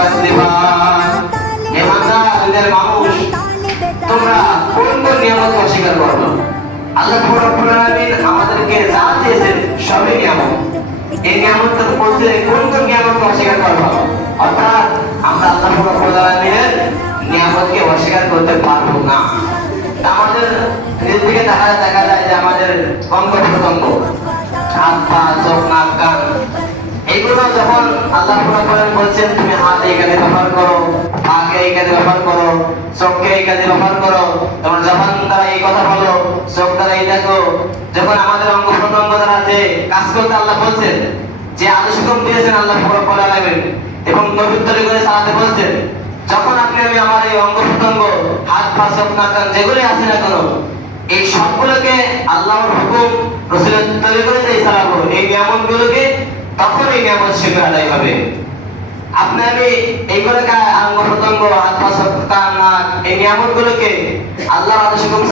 তুকাজ্জিবান। হে বান্দাদের মানুষ, তোমরা কোন কোন নিয়ামত অস্বীকার করো? আল্লাহ রাব্বুল আলামিন আমাদেরকে যা দিয়েছেন সবই নিয়ামত। এই নিয়ামত তো বলতে কোন কোন নিয়ামত অস্বীকার করবো, অর্থাৎ আমরা আল্লাহ রাব্বুল আলামিনের নিয়ামতকে অস্বীকার করতে পারবো না। আমাদের দিকে দেখা যায় যে আমাদের অঙ্গ প্রত্যঙ্গ, হাত পা চোখ নাক কান, এইগুলো যখন আল্লাহ বলছেন তুমি হাত এই কাজে ব্যবহার করো, পাকে এই কাজে ব্যবহার করো, চোখকে এই কাজে ব্যবহার করো, তোমার জবান দ্বারা এই কথা বলো, চোখ দ্বারা এই দেখো, যখন আমাদের অঙ্গ প্রত্যঙ্গ দ্বারা যে কাজ করতে আল্লাহ বলছেন, যে আদেশ হুকুম দিয়েছেন আল্লাহ রাব্বুল আলামিন এবং পবিত্র করে চালাতে বলছেন, যখন আপনি আমি আমার এই অঙ্গ প্রত্যঙ্গ হাত পা চোখ নাক কান যেগুলি আছে না কেন, এই সবগুলোকে আল্লাহর হুকুম রাসূলের তৈরি করে যে চালাবো এই নিয়ামতগুলোকে, তখন এই নিয়ামত শীঘ্র আদায় হবে। আপনি আমি এইগুলোকে অঙ্গ প্রত্যঙ্গ হাত পা চোখ কান নাক এই নিয়ামতগুলোকে আল্লাহর আদেশ হুকুম